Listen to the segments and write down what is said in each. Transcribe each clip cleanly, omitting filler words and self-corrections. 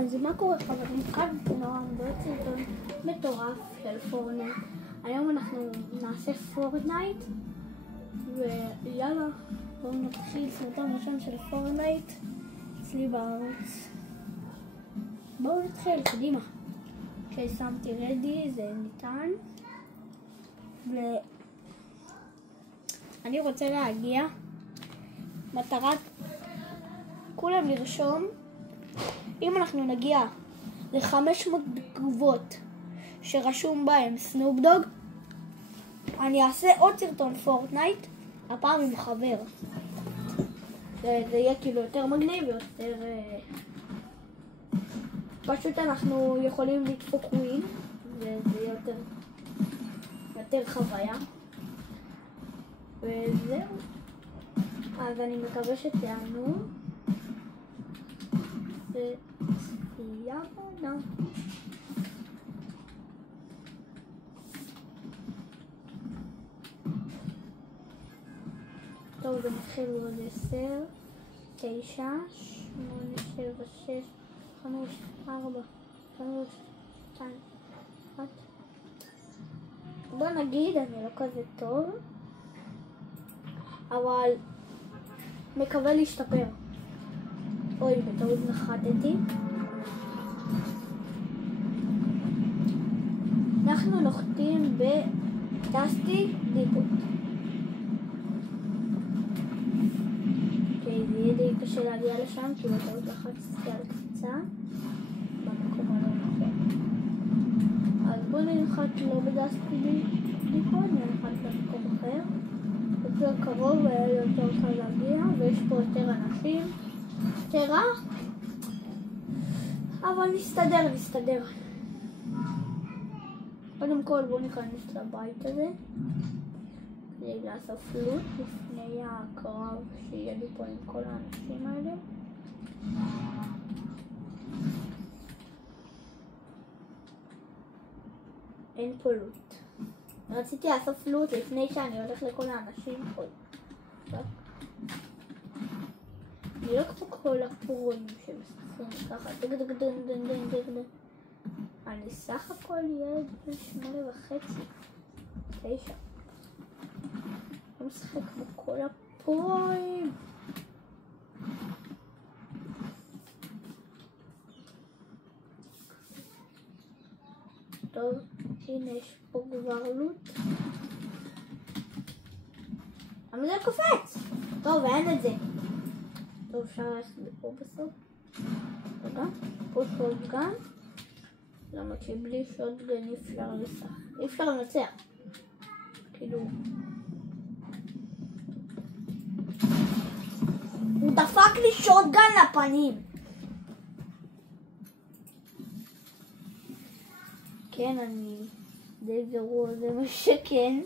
אז מה קורה חברים? כאן נורא מאוד סרטון מטורף של פורטנייט. היום אנחנו נעשה פורטנייט ויאללה, בואו נתחיל סרטון ראשון של פורטנייט אצלי בערוץ. בואו נתחיל, קדימה. כששמתי רדי זה ניתן ואני רוצה להגיע מטרת כולם לרשום. אם אנחנו נגיע ל-500 תגובות שרשום בהם סנופ דוג, אני אעשה עוד סרטון פורטנייט, הפעם עם חבר. זה יהיה כאילו יותר מגניב ויותר... פשוט אנחנו יכולים לדפוק ווין, וזה יהיה יותר חוויה. וזהו. אז אני מקווה שתענו. ויאללה. טוב, זה מתחיל עוד 10, 9, 8, 7, 6, 5, 4, 3, 2, 1. בוא נגיד, אני לא כזה טוב, אבל מקווה להשתפר. אוי, בטעות נחתתי. אנחנו נוחתים בדסטי דיפוט. אוקיי, זה יהיה די קשה להגיע לשם, כי בטעות לחצתי על קפיצה במקום הלא נכון. אז בואו ננחת לא בדסטי דיפוט, ננחת במקום אחר. יותר קרוב והיה יותר קל להגיע, ויש פה יותר אנשים. תראה, אבל נסתדר. קודם כל בואו ניכנס לבית הזה כדי לאסוף לוט לפני הקרב שיהיה לי פה עם כל האנשים האלה. אין פה לוט. רציתי לאסוף לוט לפני שאני הולך לכל האנשים פה. אני לא כמו כל הפורים שמסתכלים ככה, אני סך הכל ילד בן 8.5, 9. לא משחק כמו כל הפורים. טוב, הנה יש פה כבר לוט. אבל זה קופץ! טוב, אין את זה. טוב, אפשר ללכת לפה בסוף. רגע, פה שוטגן. למה שבלי שוטגן אי אפשר לשחק. אי אפשר לנצח. כאילו... הוא דפק לי שוטגן לפנים. כן, אני די גרוע, זה מה שכן.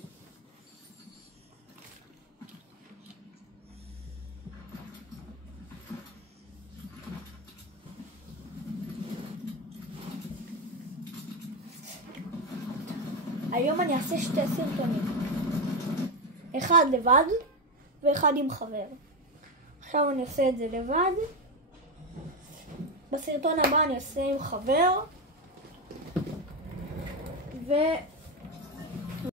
היום אני אעשה שתי סרטונים, אחד לבד ואחד עם חבר. עכשיו אני עושה את זה לבד, בסרטון הבא אני עושה עם חבר,